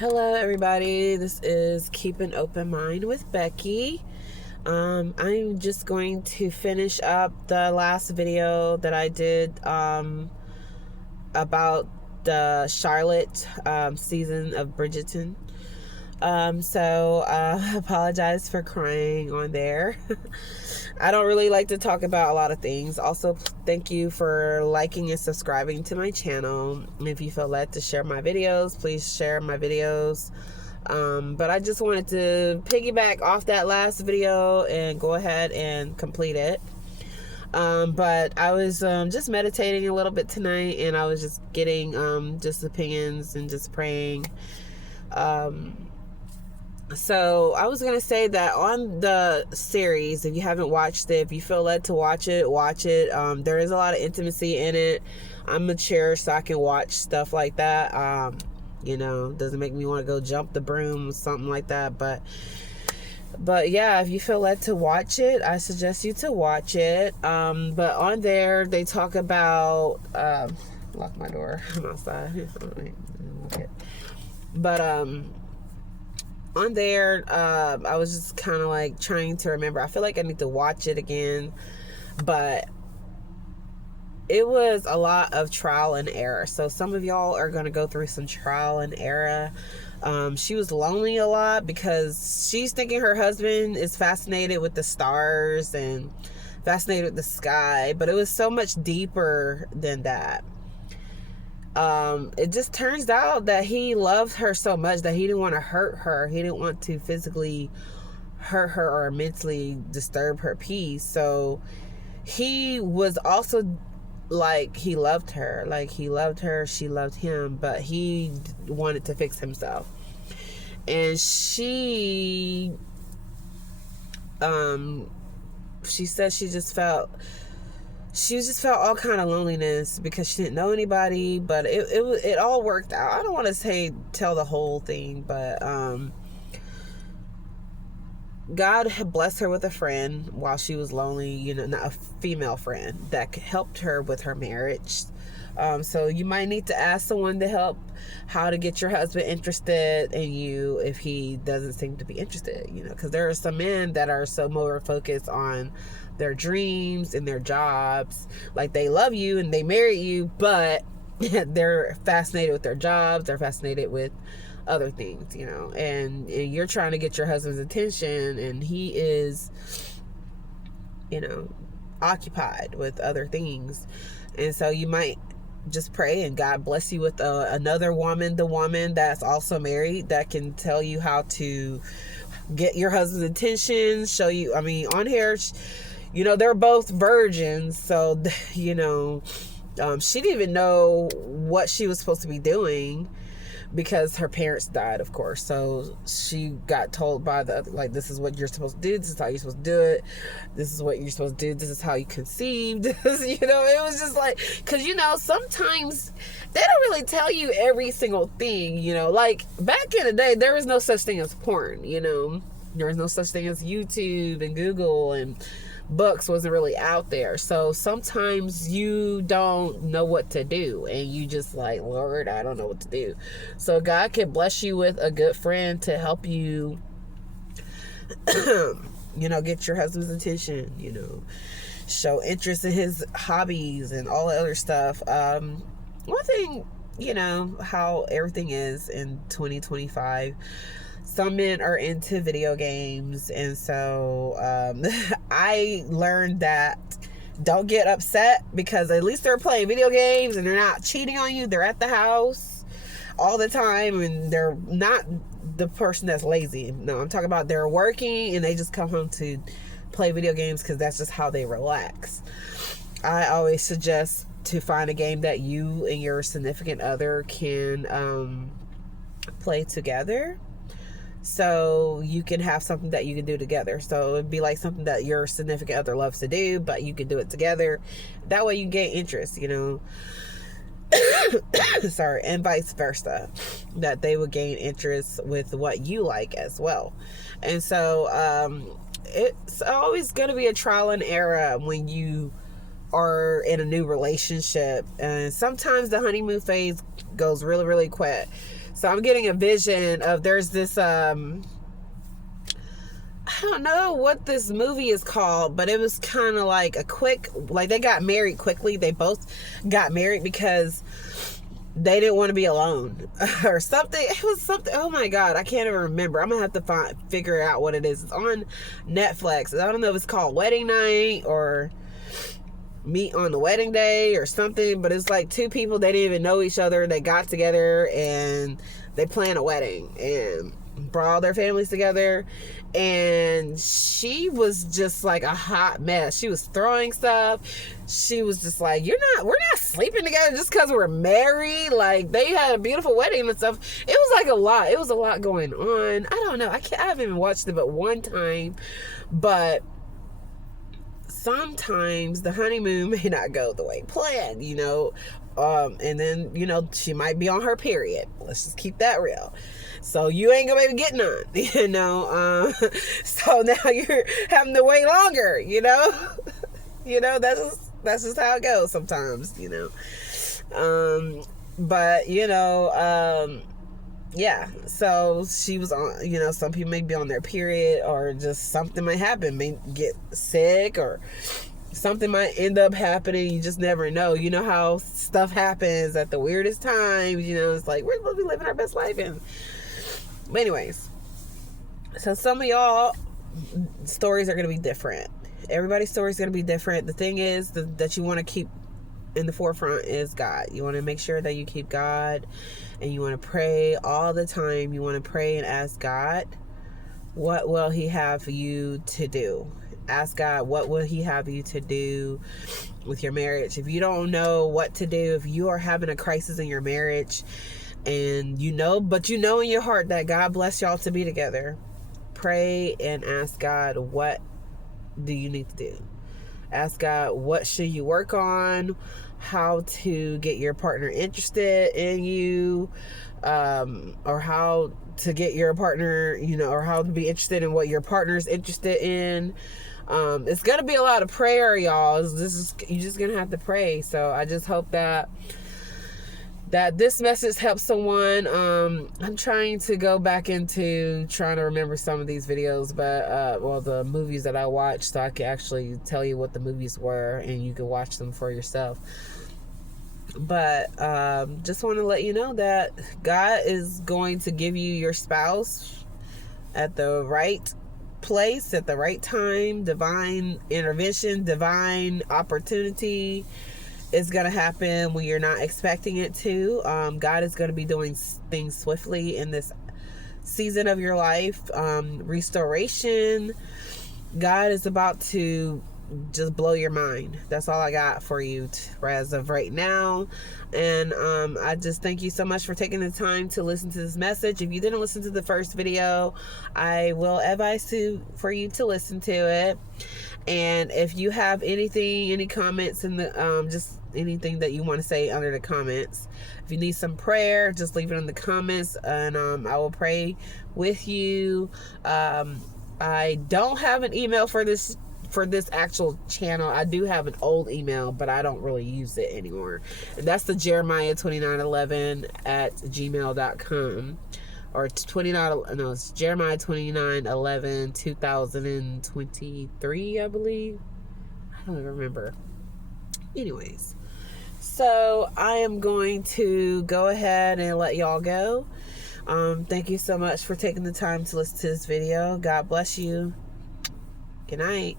Hello, everybody. This is Keep an Open Mind with Becky. I'm just going to finish up the last video that I did about the Charlotte season of Bridgerton. I apologize for crying on there. I don't really like to talk about a lot of things. Also, thank you for liking and subscribing to my channel. If you feel led to share my videos, please share my videos. But I just wanted to piggyback off that last video and go ahead and complete it. But I was just meditating a little bit tonight, and I was just getting just opinions and just praying. So I was going to say that on the series, if you haven't watched it, if you feel led to watch it, watch it. There is a lot of intimacy in it. I'm mature, so I can watch stuff like that. Doesn't make me want to go jump the broom or something like that. But yeah, if you feel led to watch it, I suggest you to watch it. But on there, they talk about, lock my door, I'm outside. But, on there, I was just kind of like trying to remember. I feel like I need to watch it again, but it was a lot of trial and error. So some of y'all are going to go through some trial and error. She was lonely a lot because she's thinking her husband is fascinated with the stars and fascinated with the sky, but it was so much deeper than that. It just turns out that he loved her so much that he didn't want to hurt her. He didn't want to physically hurt her or mentally disturb her peace. So he was also like, he loved her. Like, he loved her, she loved him, but he wanted to fix himself. And she said she just felt all kind of loneliness because she didn't know anybody, but it all worked out. I don't want to tell the whole thing, but God had blessed her with a friend while she was lonely, not a female friend that helped her with her marriage. So you might need to ask someone to help how to get your husband interested in you if he doesn't seem to be interested, because there are some men that are so more focused on their dreams and their jobs. Like, they love you and they marry you, but they're fascinated with their jobs, they're fascinated with other things, and you're trying to get your husband's attention and he is, occupied with other things. And so you might just pray and God bless you with another woman, the woman that's also married, that can tell you how to get your husband's attention, show you. I mean, on here, they're both virgins, so she didn't even know what she was supposed to be doing because her parents died, of course. So she got told by this is what you're supposed to do, this is how you're supposed to do it, this is what you're supposed to do, this is how you conceived. It was just like, because sometimes they don't really tell you every single thing. Like, back in the day, there was no such thing as porn. There was no such thing as YouTube and Google, and books wasn't really out there. So sometimes you don't know what to do and you just like, Lord, I don't know what to do. So God can bless you with a good friend to help you get your husband's attention, show interest in his hobbies and all the other stuff. One thing, how everything is in 2025, some men are into video games, and so I learned that don't get upset, because at least they're playing video games and they're not cheating on you. They're at the house all the time, and they're not the person that's lazy. No, I'm talking about they're working and they just come home to play video games because that's just how they relax. I always suggest to find a game that you and your significant other can play together, so you can have something that you can do together. So it'd be like something that your significant other loves to do, but you can do it together. That way you gain interest, sorry, and vice versa, that they would gain interest with what you like as well. And so it's always going to be a trial and error when you are in a new relationship, and sometimes the honeymoon phase goes really, really quick. So I'm getting a vision of, there's this I don't know what this movie is called, but it was kind of like a quick, like they got married quickly. They both got married because they didn't want to be alone or something. It was something. Oh my God, I can't even remember. I'm gonna have to figure out what it is. It's on Netflix. I don't know if it's called Wedding Night or Meet on the Wedding Day or something, but it's like two people, they didn't even know each other. They got together and they planned a wedding and brought all their families together. And she was just like a hot mess. She was throwing stuff. She was just like, we're not sleeping together just because we're married. Like, they had a beautiful wedding and stuff. It was like a lot. It was a lot going on. I don't know. I haven't even watched it but one time. But sometimes the honeymoon may not go the way planned, and then, she might be on her period. Let's just keep that real. So you ain't gonna be getting none, so now you're having to wait longer, that's just how it goes sometimes, but yeah, so she was on, some people may be on their period, or just something might happen, may get sick, or something might end up happening. You just never know. You know how stuff happens at the weirdest times, it's like we're supposed to be living our best life. But anyways, so some of y'all stories are going to be different. Everybody's story is going to be different. The thing is that you want to keep in the forefront is God. You want to make sure that you keep God, and you want to pray all the time. You want to pray and ask God, what will he have you to do? Ask God, what will he have you to do with your marriage? If you don't know what to do, if you are having a crisis in your marriage, and but in your heart that God bless y'all to be together, pray and ask God, what do you need to do? Ask God, what should you work on? How to get your partner interested in you, or how to get your partner, or how to be interested in what your partner's interested in. It's gonna be a lot of prayer, y'all. You're just gonna have to pray. So I just hope that this message helps someone. I'm trying to go back into trying to remember some of these videos, but the movies that I watched, so I can actually tell you what the movies were and you can watch them for yourself. But just want to let you know that God is going to give you your spouse at the right place at the right time. Divine intervention, divine opportunity is going to happen when you're not expecting it to. God is going to be doing things swiftly in this season of your life. Restoration. God is about to just blow your mind. That's all I got for you as of right now. And I just thank you so much for taking the time to listen to this message. If you didn't listen to the first video, I will advise for you to listen to it. And if you have any comments in the just anything that you want to say under the comments, if you need some prayer, just leave it in the comments, and I will pray with you. I don't have an email for this actual channel. I do have an old email, but I don't really use it anymore, and that's the Jeremiah2911@gmail.com, or it's Jeremiah2911 2023, I believe. I don't even remember. Anyways, so I am going to go ahead and let y'all go. Thank you so much for taking the time to listen to this video. God bless you. Good night.